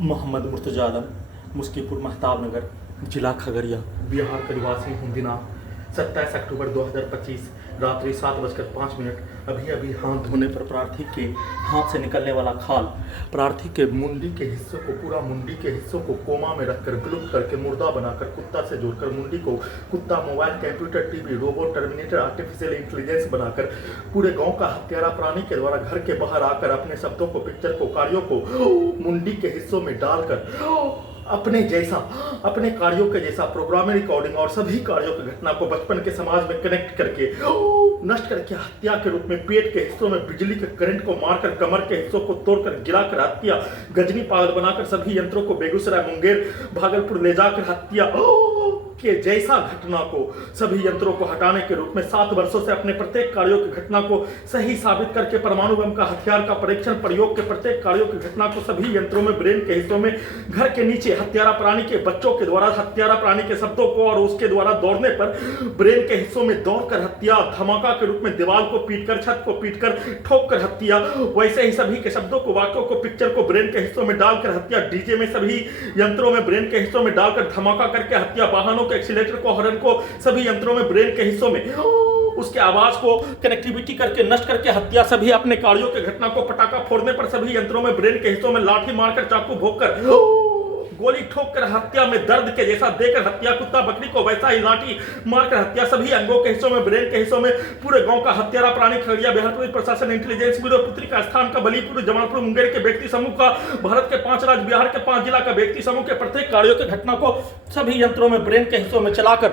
मोहम्मद मुर्तजा आलम, मुस्कीपुर महताब नगर, जिला खगड़िया, बिहार का निवासी हूँ। दिनांक 27 अक्टूबर 2025 रात्रि 7:05। अभी अभी हाथ धोने पर प्रार्थी के हाथ से निकलने वाला खाल प्रार्थी के मुंडी के हिस्सों को पूरा मुंडी के हिस्सों को कोमा में रखकर विलुप्त करके मुर्दा बनाकर कुत्ता से जोड़कर मुंडी को कुत्ता, mobile, computer, TV, robot, terminator, artificial intelligence बनाकर पूरे गांव का हत्यारा प्राणी के द्वारा घर के बाहर आकर अपने शब्दों को, पिक्चर को, कार्यों को मुंडी के हिस्सों में डालकर अपने कार्यों के जैसा प्रोग्रामिंग, रिकॉर्डिंग और सभी कार्यों की घटना को बचपन के समाज में कनेक्ट करके नष्ट करके हत्या के रूप में पेट के हिस्सों में बिजली के करंट को मारकर कमर के हिस्सों को तोड़कर गिराकर हत्या, गजनी पागल बनाकर सभी यंत्रों को बेगूसराय, मुंगेर, भागलपुर ले जाकर हत्या के जैसा घटना को सभी यंत्रों को हटाने के रूप में 7 वर्षों से अपने प्रत्येक कार्यों की घटना को सही साबित करके परमाणु बम का हथियार का परीक्षण प्रयोग के प्रत्येक कार्यों की घटना को सभी यंत्रों में, ब्रेन के हिस्सों में, घर के नीचे हत्यारा प्राणी के बच्चों के द्वारा हत्यारा प्राणी के शब्दों को और उसके द्वारा दौड़ने पर ब्रेन के हिस्सों में दौड़कर हत्या, धमाका के रूप में दीवार को पीटकर, छत को पीटकर, ठोक कर हत्या, वैसे ही सभी के शब्दों को, वाक्यों को, पिक्चर को ब्रेन के हिस्सों में डालकर हत्या, डीजे में सभी यंत्रों में ब्रेन के हिस्सों में डालकर धमाका करके हत्या, वाहनों के एक्सीलेटर को, हॉर्न को सभी यंत्रों में ब्रेन के हिस्सों में उसके आवाज को कनेक्टिविटी करके नष्ट करके हत्या, सभी अपने कार्यों के घटना को पटाखा फोड़ने पर सभी यंत्रों में ब्रेन के हिस्सों में लाठी मारकर, चाकू भोंककर, गोली ठोककर हत्या में दर्द के जैसा देकर हत्या, कुत्ता बकरी को वैसा ही लाठी मारकर हत्या, सभी अंगों के हिस्सों में, ब्रेन के हिस्सों में, पूरे गांव का हत्यारा प्राणी खगड़िया, बिहार पुलिस प्रशासन, इंटेलिजेंस ब्यूरो, पुत्री का स्थान का बलीपुर, जमालपुर, मुंगेर के व्यक्ति समूह का, भारत के 5 राज्य, बिहार के 5 जिला का व्यक्ति समूह के प्रत्येक कार्यों की घटना को सभी यंत्रों में, ब्रेन के हिस्सों में चलाकर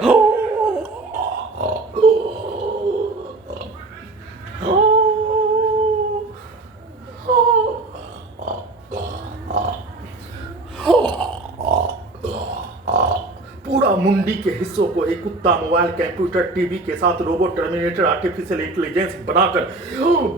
पूरा मुंडी के हिस्सों को एक कुत्ता, मोबाइल, कंप्यूटर, टीवी के साथ रोबोट, टर्मिनेटर, आर्टिफिशियल इंटेलिजेंस बनाकर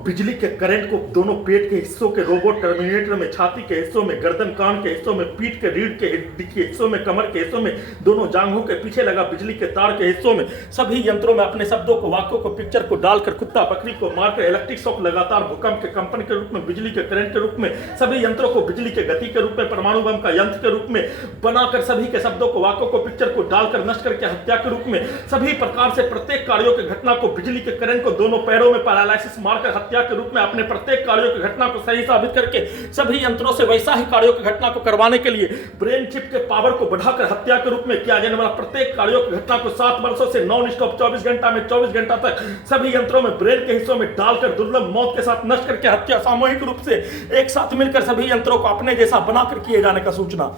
बिजली के करंट को दोनों पेट के हिस्सों के रोबोट, टर्मिनेटर में, छाती के हिस्सों में, गर्दन, कान के हिस्सों में, पीठ के रीढ़ के हड्डी के हिस्सों में, कमर के हिस्सों में, दोनों जांघों के पीछे लगा बिजली के तार के हिस्सों में सभी यंत्रों में अपने शब्दों को, वाक्यों को, पिक्चर को डालकर कुत्ता, बकरी को मारकर इलेक्ट्रिक शॉक, लगातार भूकंप के कंपन के रूप में, बिजली के करंट के रूप में सभी यंत्रों को बिजली के गति के रूप में, परमाणु बम का यंत्र के रूप में बनाकर सभी के शब्दों को, वाक्यों को, पिक्चर को डालकर नष्ट करके हत्या के रूप में सभी प्रकार से प्रत्येक कार्यों की घटना को, बिजली के करंट को दोनों पैरों में पैरालाइसिस मारकर हत्या के रूप में अपने प्रत्येक कार्यों की घटना को सही साबित करके सभी यंत्रों से वैसा ही कार्यों की घटना को करवाने के लिए ब्रेन चिप के पावर को बढ़ाकर हत्या के रूप में किया जाने वाला प्रत्येक कार्यों की घटना को 7 वर्षों से नॉन स्टॉप 24 घंटा में 24 घंटा तक सभी यंत्रों में, ब्रेन के हिस्सों में डालकर दुर्लभ मौत के साथ नष्ट करके हत्या सामूहिक रूप से एक साथ मिलकर सभी यंत्रों को अपने जैसा बनाकर किए जाने का सूचना।